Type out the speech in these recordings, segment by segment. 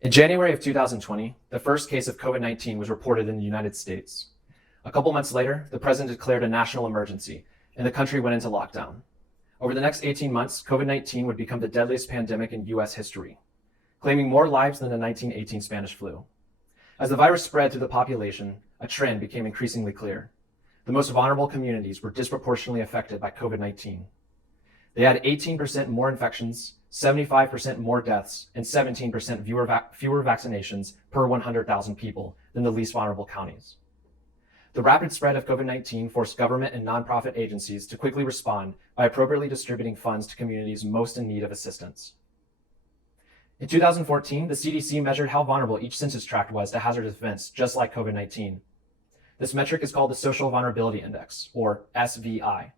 In January of 2020, the first case of COVID-19 was reported in the United States. A couple months later, the president declared a national emergency, and the country went into lockdown. Over the next 18 months, COVID-19 would become the deadliest pandemic in U.S. history, claiming more lives than the 1918 Spanish flu. As the virus spread through the population, a trend became increasingly clear. The most vulnerable communities were disproportionately affected by COVID-19. They had 18% more infections, 75% more deaths, and 17% fewer vaccinations per 100,000 people than the least vulnerable counties. The rapid spread of COVID-19 forced government and nonprofit agencies to quickly respond by appropriately distributing funds to communities most in need of assistance. In 2014, the CDC measured how vulnerable each census tract was to hazardous events, just like COVID-19. This metric is called the Social Vulnerability Index, or SVI.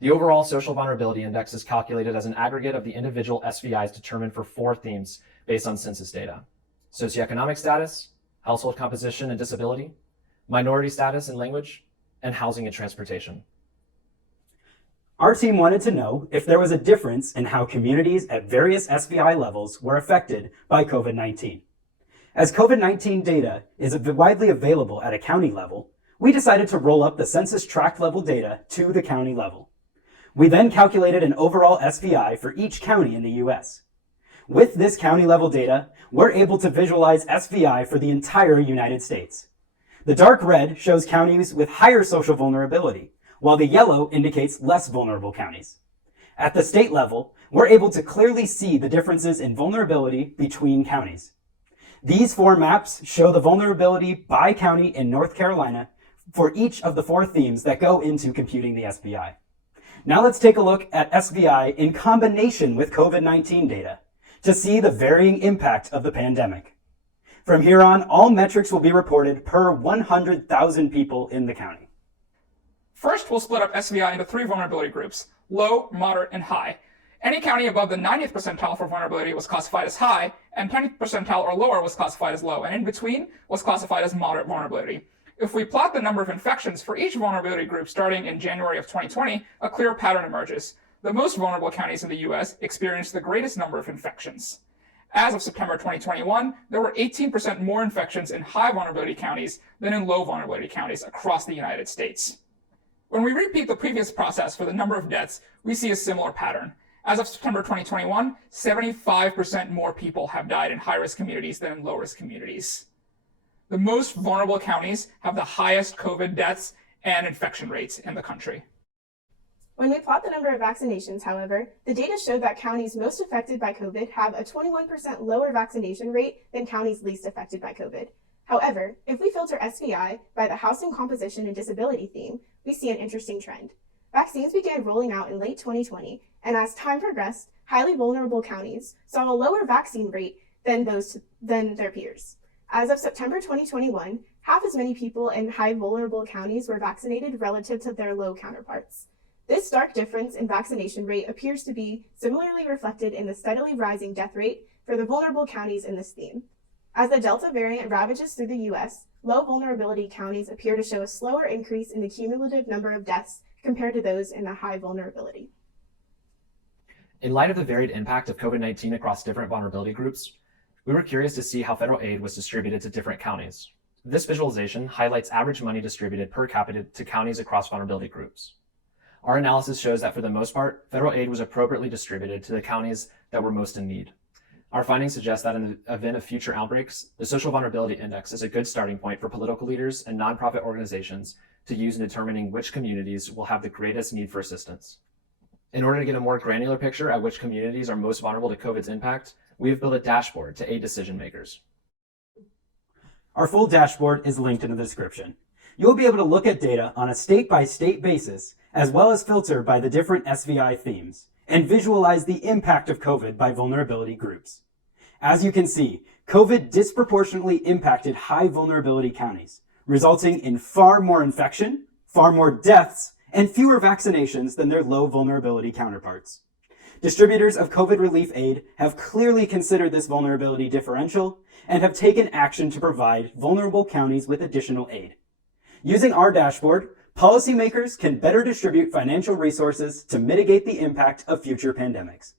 The overall Social Vulnerability Index is calculated as an aggregate of the individual SVIs determined for 4 themes based on census data: socioeconomic status, household composition and disability, minority status and language, and housing and transportation. Our team wanted to know if there was a difference in how communities at various SVI levels were affected by COVID-19. As COVID-19 data is widely available at a county level, we decided to roll up the census tract level data to the county level. We then calculated an overall SVI for each county in the U.S. With this county level data, we're able to visualize SVI for the entire United States. The dark red shows counties with higher social vulnerability, while the yellow indicates less vulnerable counties. At the state level, we're able to clearly see the differences in vulnerability between counties. These 4 maps show the vulnerability by county in North Carolina for each of the 4 themes that go into computing the SVI. Now let's take a look at SVI in combination with COVID-19 data to see the varying impact of the pandemic. From here on, all metrics will be reported per 100,000 people in the county. First, we'll split up SVI into 3 vulnerability groups: low, moderate, and high. Any county above the 90th percentile for vulnerability was classified as high, and 10th percentile or lower was classified as low, and in between was classified as moderate vulnerability. If we plot the number of infections for each vulnerability group starting in January of 2020, a clear pattern emerges. The most vulnerable counties in the U.S. experienced the greatest number of infections. As of September 2021, there were 18% more infections in high vulnerability counties than in low vulnerability counties across the United States. When we repeat the previous process for the number of deaths, we see a similar pattern. As of September 2021, 75% more people have died in high-risk communities than in low-risk communities. The most vulnerable counties have the highest COVID deaths and infection rates in the country. When we plot the number of vaccinations, however, the data showed that counties most affected by COVID have a 21% lower vaccination rate than counties least affected by COVID. However, if we filter SVI by the housing composition and disability theme, we see an interesting trend. Vaccines began rolling out in late 2020, and as time progressed, highly vulnerable counties saw a lower vaccine rate than their peers. As of September 2021, half as many people in high vulnerable counties were vaccinated relative to their low counterparts. This stark difference in vaccination rate appears to be similarly reflected in the steadily rising death rate for the vulnerable counties in this theme. As the Delta variant ravages through the U.S., low vulnerability counties appear to show a slower increase in the cumulative number of deaths compared to those in the high vulnerability. In light of the varied impact of COVID-19 across different vulnerability groups, we were curious to see how federal aid was distributed to different counties. This visualization highlights average money distributed per capita to counties across vulnerability groups. Our analysis shows that for the most part, federal aid was appropriately distributed to the counties that were most in need. Our findings suggest that in the event of future outbreaks, the Social Vulnerability Index is a good starting point for political leaders and nonprofit organizations to use in determining which communities will have the greatest need for assistance. In order to get a more granular picture at which communities are most vulnerable to COVID's impact, we have built a dashboard to aid decision makers. Our full dashboard is linked in the description. You'll be able to look at data on a state-by-state basis, as well as filter by the different SVI themes, and visualize the impact of COVID by vulnerability groups. As you can see, COVID disproportionately impacted high vulnerability counties, resulting in far more infection, far more deaths, and fewer vaccinations than their low vulnerability counterparts. Distributors of COVID relief aid have clearly considered this vulnerability differential and have taken action to provide vulnerable counties with additional aid. Using our dashboard, policymakers can better distribute financial resources to mitigate the impact of future pandemics.